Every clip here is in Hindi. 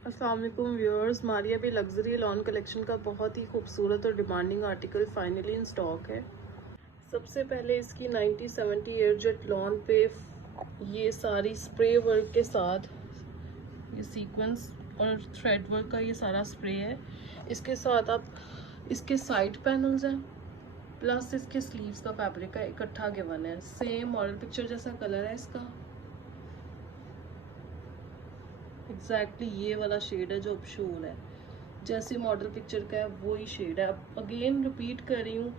अस्सलाम वालेकुम व्यूअर्स, मारिया भी लग्जरी लॉन कलेक्शन का बहुत ही खूबसूरत और demanding article finally in stock है। सबसे पहले इसकी 90-70 एयरजेट लॉन पे ये सारी स्प्रे वर्क के साथ ये सीक्वेंस और थ्रेड वर्क का ये सारा स्प्रे है। इसके साथ आप इसके साइड पैनल्स हैं प्लस इसके स्लीव्स का फैब्रिक का इकट्ठा गिवन है। सेम मॉडल पिक्चर जैसा कलर है इसका, एग्जैक्टली ये वाला शेड है जो अब शोर है, जैसे मॉडल पिक्चर का है वही शेड है। अब अगेन रिपीट कर रही हूँ,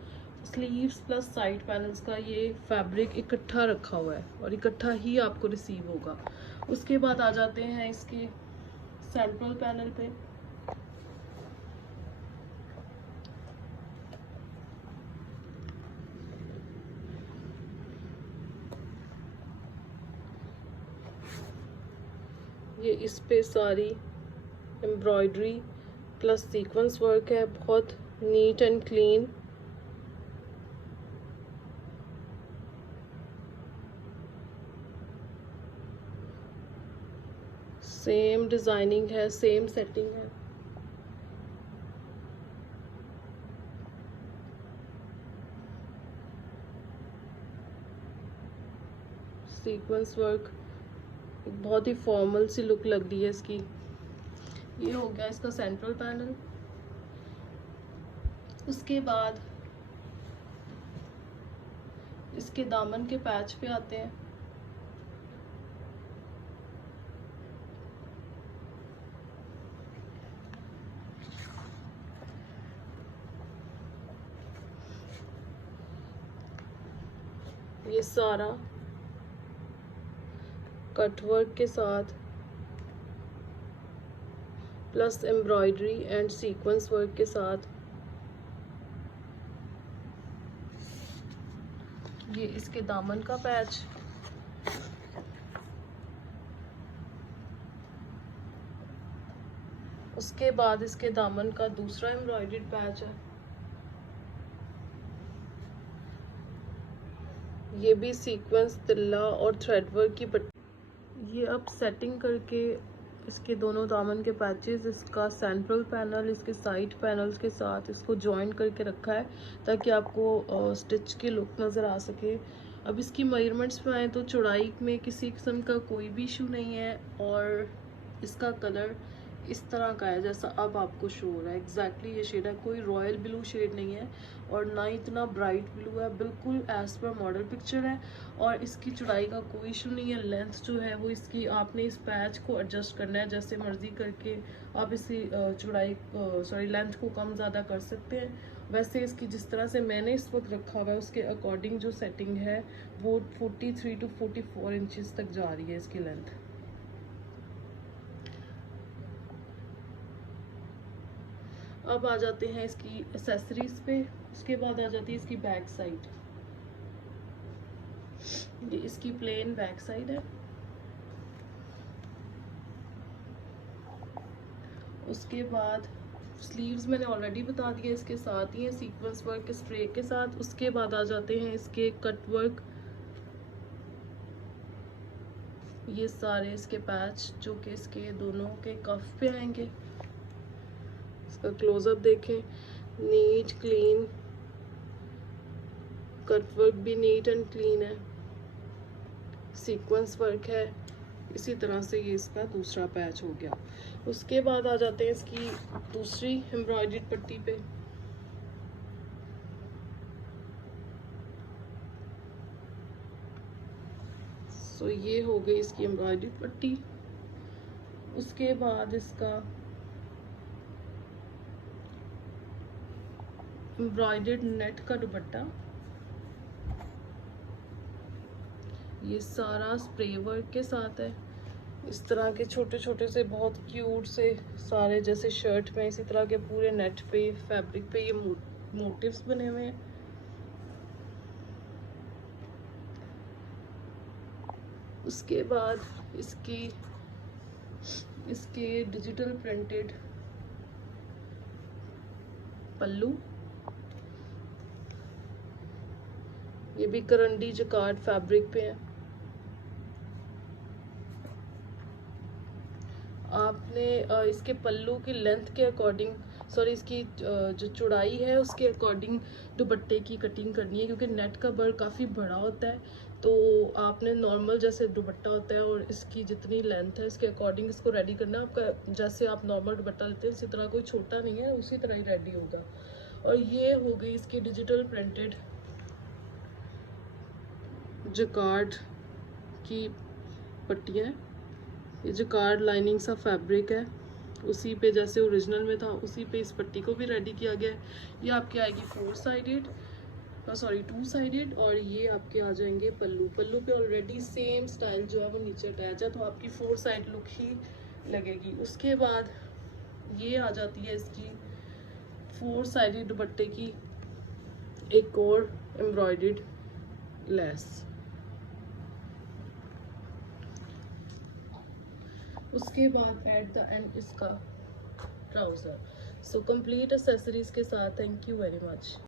स्लीव्स प्लस साइड पैनल्स का ये फैब्रिक इकट्ठा रखा हुआ है और इकट्ठा ही आपको रिसीव होगा। उसके बाद आ जाते हैं इसके सेंट्रल पैनल पे। ये इस पे सारी एम्ब्रॉयडरी प्लस सीक्वेंस वर्क है, बहुत neat and clean. Same designing है, सेम सेटिंग है। सीक्वेंस वर्क, बहुत ही फॉर्मल सी लुक लग रही है इसकी। ये हो गया इसका सेंट्रल पैनल। उसके बाद इसके दामन के पैच पे आते हैं। ये सारा कटवर्क के साथ plus embroidery and sequence work के साथ ये इसके दामन का पैच। उसके बाद इसके दामन का दूसरा एम्ब्रॉयडर्ड पैच है। ये भी सीक्वेंस, तिल्ला और थ्रेड वर्क की पट्टी। ये अब सेटिंग करके इसके दोनों दामन के पैचेस, इसका सेंट्रल पैनल इसके साइड पैनल्स के साथ इसको जॉइन करके रखा है ताकि आपको स्टिच की लुक नज़र आ सके। अब इसकी मेजरमेंट्स पे आए तो चौड़ाई में किसी किस्म का कोई भी इशू नहीं है और इसका कलर इस तरह का है जैसा अब आपको शो हो रहा है। एग्जैक्टली ये शेड है, कोई रॉयल ब्लू शेड नहीं है और ना इतना ब्राइट ब्लू है, बिल्कुल एज पर मॉडल पिक्चर है। और इसकी चौड़ाई का कोई इशू नहीं है। लेंथ जो है वो इसकी आपने इस पैच को एडजस्ट करना है जैसे मर्जी करके। आप इसकी लेंथ को कम ज़्यादा कर सकते हैं। वैसे इसकी जिस तरह से मैंने इस वक्त रखा हुआ है उसके अकॉर्डिंग जो सेटिंग है वो 43 to 44 इंचज़ तक जा रही है इसकी लेंथ। अब आ जाते हैं इसकी एसेसरीज पे। उसके बाद आ जाती है इसकी बैक साइड। ये इसकी प्लेन बैक साइड है। उसके बाद स्लीव्स मैंने ऑलरेडी बता दिया, इसके साथ ही है सीक्वेंस वर्क के स्प्रे के साथ। उसके बाद आ जाते हैं इसके कट वर्क, ये सारे इसके पैच जो कि इसके दोनों के कफ पे आएंगे। इसका क्लोजअप देखें, नीट क्लीन, कट वर्क भी नीट एंड क्लीन है, सीक्वेंस वर्क है। इसी तरह से ये इसका दूसरा पैच हो गया। उसके बाद आ जाते हैं इसकी दूसरी एम्ब्रॉयडर्ड पट्टी पे। सो ये हो गई इसकी एम्ब्रॉयडर्ड पट्टी। उसके बाद इसका एम्ब्रॉयडर्ड नेट का दुपट्टा, ये सारा स्प्रे वर्क के साथ है। इस तरह के छोटे छोटे से बहुत क्यूट से सारे जैसे शर्ट में इसी तरह के पूरे नेट पे फैब्रिक पे ये मोटिव्स बने हुए हैं। उसके बाद इसके डिजिटल प्रिंटेड पल्लू, ये भी करंडी जकार्ड फैब्रिक पे है। आपने इसके पल्लू की लेंथ के अकॉर्डिंग, सॉरी इसकी जो चौड़ाई है उसके अकॉर्डिंग दुपट्टे की कटिंग करनी है, क्योंकि नेट का बर्ड काफ़ी बड़ा होता है। तो आपने नॉर्मल जैसे दुपट्टा होता है और इसकी जितनी लेंथ है इसके अकॉर्डिंग इसको रेडी करना है। आपका जैसे आप नॉर्मल दुपट्टा लेते हैं इसी तरह, कोई छोटा नहीं है, उसी तरह ही रेडी होगा। और ये हो गई इसकी डिजिटल प्रिंटेड जकार्ड की पट्टियाँ। ये जकार्ड लाइनिंग सा फैब्रिक है, उसी पे जैसे ओरिजिनल में था उसी पे इस पट्टी को भी रेडी किया गया है। ये आपकी आएगी 4 साइडेड, सॉरी 2 साइडेड। और ये आपके आ जाएंगे पल्लू। पल्लू पे ऑलरेडी सेम स्टाइल जो है वो नीचे अटैच है, तो आपकी 4 साइड लुक ही लगेगी। उसके बाद ये आ जाती है इसकी 4 साइडेड दुपट्टे की एक और एम्ब्रॉयडर्ड लेस। उसके बाद एट द एंड इसका ट्राउज़र। सो कंप्लीट एक्सेसरीज के साथ। Thank you very much.